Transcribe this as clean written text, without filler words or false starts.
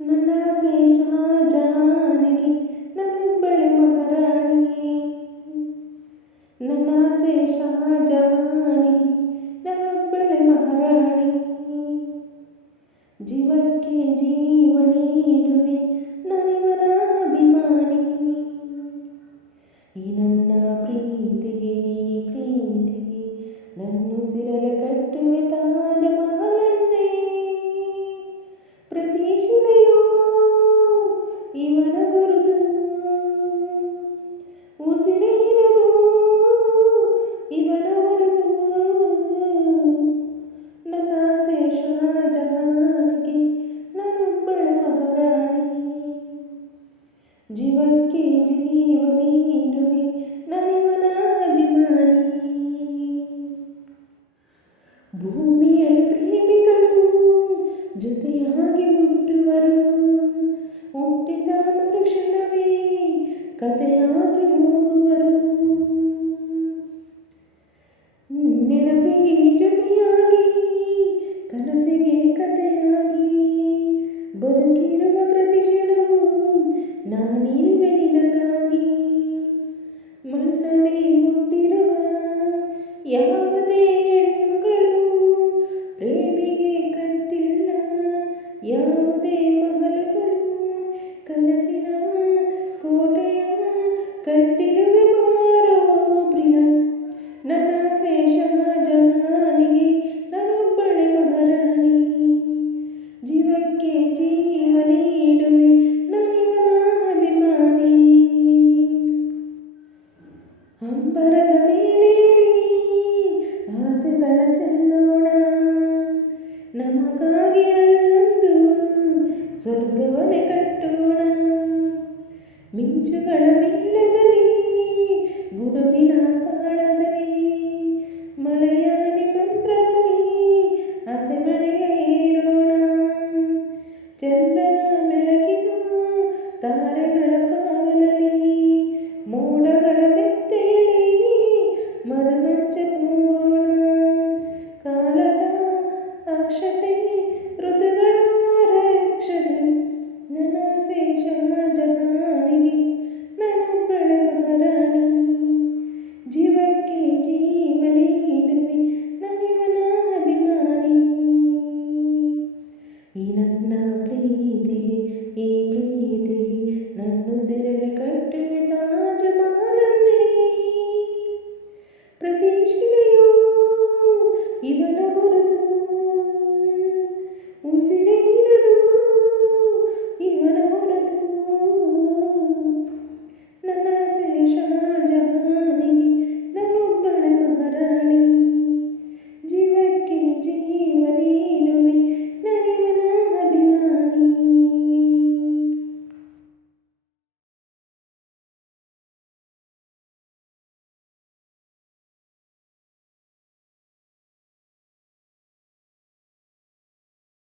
ನನ್ನ ಆಸೆ ಶಹಜಾನಿಗೆ ನನ್ನೊಬ್ಬಳೆ ಮಹಾರಾಣಿ. ನನ್ನ ಆಸೆ ಶಹಜಾನಿಗೆ ನನ್ನೊಬ್ಬಳೆ ಮಹಾರಾಣಿ. ಜೀವಕ್ಕೆ ಜೀವ ನೀಡುವೆ ನಾನಿವನ ಅಭಿಮಾನಿ. ಈ ನನ್ನ ಪ್ರೀತಿಗೆ ನನ್ನುಸಿರಲೆ ಕಟ್ಟುವೆ ತಾಜ ಮಹಲನ್ನೇ. ಪ್ರತಿ ಶಿಲೆಯೂ ಇವನ ಗುರುತು, ಉಸಿರೇ ಇರದು ಇವನ ಹೊರತು. ನನ್ನ ಆಸೆ ಶಹಜಹಾನಿಗೆ ನಾನೊಬ್ಬಳೆ ಮಹಾರಾಣಿ. ಜೀವಕ್ಕೆ ಜೀವ ನೀಡುವೆ ನಾನಿವನ ಅಭಿಮಾನಿ. ಭೂಮಿಯಲ್ಲಿ ಪ್ರೇಮಿಗಳು ಜೊತೆಯಾಗಿ ಹುಟ್ಟುವರು, ಹುಟ್ಟಿದ ಮರುಕ್ಷಣವೇ ಕಥೆಯಾಗಿ ಹೋಗುವರು. ನೆನಪಿಗೆ ಜೊತೆಯಾಗಿ ಕನಸಿಗೆ ಕಥೆಯಾಗಿ ಬದುಕಿರುವ ಪ್ರತಿ ಕ್ಷಣವೂ ನಾನಿರುವೆ ನಿನಗಾಗಿ. ಮಣ್ಣಲ್ಲಿ ಹುಟ್ಟಿರುವ ಯಾವುದೇ ಹೆಣ್ಣುಗಳು ಪ್ರೇಮಿಗೆ ಕಟ್ಟಿಲ್ಲ ಯಾವುದೇ ಮಹಲುಗಳು. ಕನಸಿನ ಕೋಟೆಯ ಕಟ್ಟಿರುವೆ ಬಾರವೋ ಪ್ರಿಯ. ನನ್ನ ಆಸೆ ಶಹಜಹಾನಿಗೆ ನಾನೊಬ್ಬಳೆ ಮಹಾರಾಣಿ. ಜೀವಕ್ಕೆ ಜೀವ ನೀಡುವೆ ನಾನಿವನ ಅಭಿಮಾನಿ. ಅಂಬರದ ಮೇಲೇರಿ ಆಸೆಗಳ ಚೆಲ್ಲೋಣ, ನಮಗಾಗಿ ಅಲ್ಲೊಂದು ಸ್ವರ್ಗವನ್ನೇ ಕಟ್ಟೋಣ. ಮಿಂಚುಗಳ ಮೇಳದಲ್ಲಿ ಗುಡುಗಿನ ತಾಳದಲ್ಲಿ ಮಳೆಯ ಮಂತ್ರದಲ್ಲಿ ಆಸೆ ಮಳೆಯ ಏರೋಣ. ಚಂದ್ರನ ಬೆಳಕಿನ ತಾರೆಗಳ ಕಾವಲಲ್ಲಿ ಮೋಡಗಳ ಬೆತ್ತೆಯಲ್ಲಿ ಮದಮಂಚ ಕೂಗೋಣ. ಕಾಲದ ಅಕ್ಷತೆ ಋತುಗಳ ರಕ್ಷತೆ. ನನ್ನ ಆಸೆ ಶಹಜಹಾನಿಗೆ ನಾನೊಬ್ಬಳೆ ಮಹಾರಾಣಿ. ಜೀವಕ್ಕೆ ಜೀವ ನೀಡುವೆ ನಾನಿವನ ಅಭಿಮಾನಿ. ಈ ನನ್ನ ಪ್ರೀತಿಗೆ ನನ್ನುಸಿರಲೆ ಕಟ್ಟುವೆ ತಾಜ ಮಹಲನ್ನೇ.